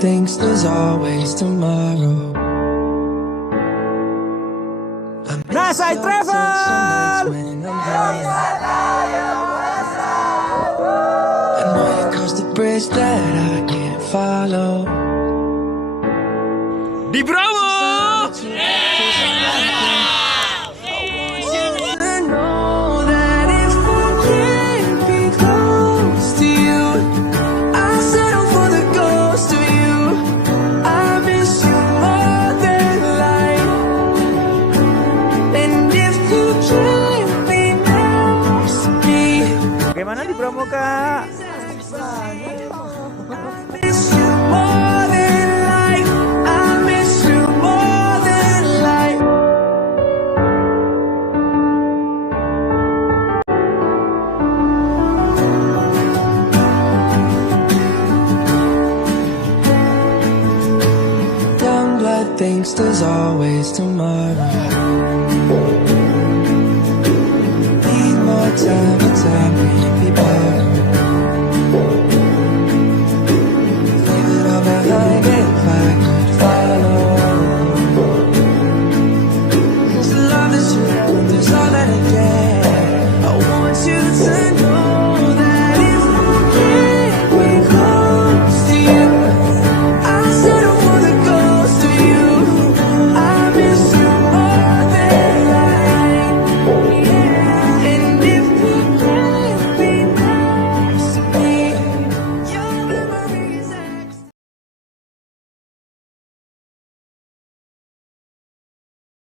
thinks there's always tomorrow. Nasa Travel! When I'm high, and way across the bridge that I can't follow. Di Bromo! Bagaimana di Bromo, Kak? Thinks there's always tomorrow. Need more time to tell me